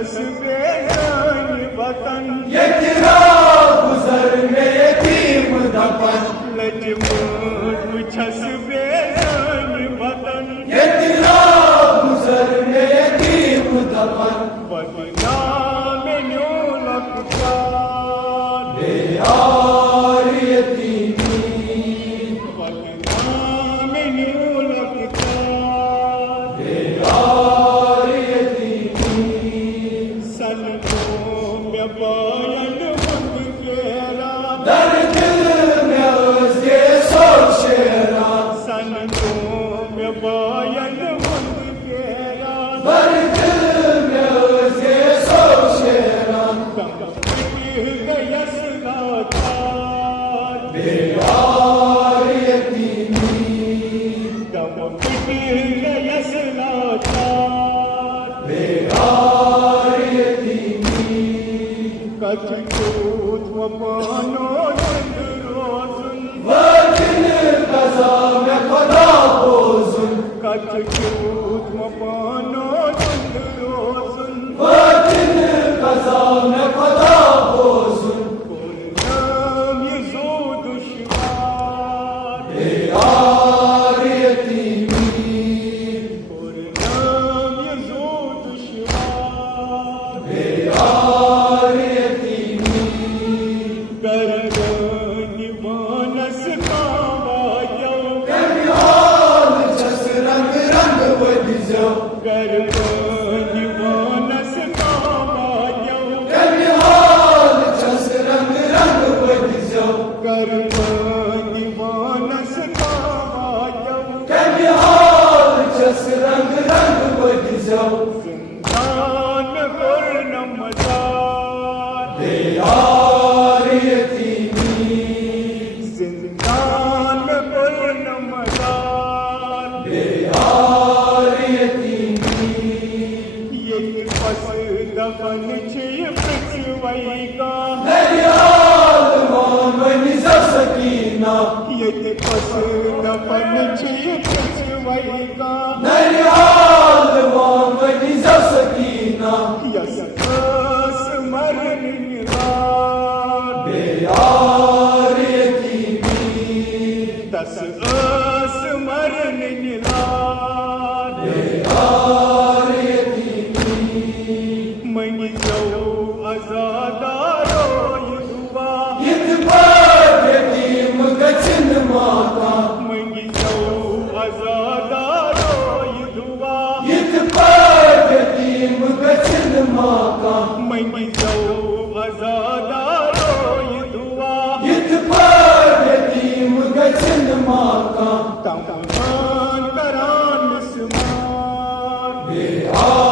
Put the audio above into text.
बेजान वतन ये तेरा गुजर में यतीम दफन लजमुछस बेजान वतन ये तेरा गुजर में यतीम दफन बदनाम न्यू लगता बे आरी यतीमी बदनाम न्यू लगता बे आरी यतीमी सनों में बायन बंद केरा दर दिल में उसके सोच शेरा सनों में बायन बंद केरा दर दिल में उसके सोच शेरा गयस गाता बे आरी यतीमी दम गयस गाता बे आरी यतीमी कचूत पानो रोजुन वतन कज़ा में खुदा बोजुन कचूत पानो रोजुन वतन कज़ा में खुदा बोजुन नाम यज़ो दुश्वार बे आरी यतीमी नाम यज़ो दुश्वार बे आरी यतीमी गर्दन मानस कावायो कमियाल जस रंग रंग वदिजो गर्दन मानस कावायो कमियाल जस रंग रंग वदिजो गर्दन मानस कावायो कमियाल जस रंग रंग वदिजो जिंदान कोनम मजार बे आरी यतीमी जिंदान कोनम मजार बे आरी यतीमी ये पस दफन छे पिछवाई का दरियाल मोमनी सकीना ये पस दफन छे पिछवाई का दरियाल मोमनी सकीना यस मरण निरार बे आरी यतीमी दस मरण निरार बे आरी यतीमी मंग जाओ आजादारो युवा यत पर यतीम गचन माता मंग जाओ आजादारो युवा यत पर यतीम गचन माता मंग जाओ आजादारो युवा यत पर यतीम गचन माता तमान करान स्मार बे आरी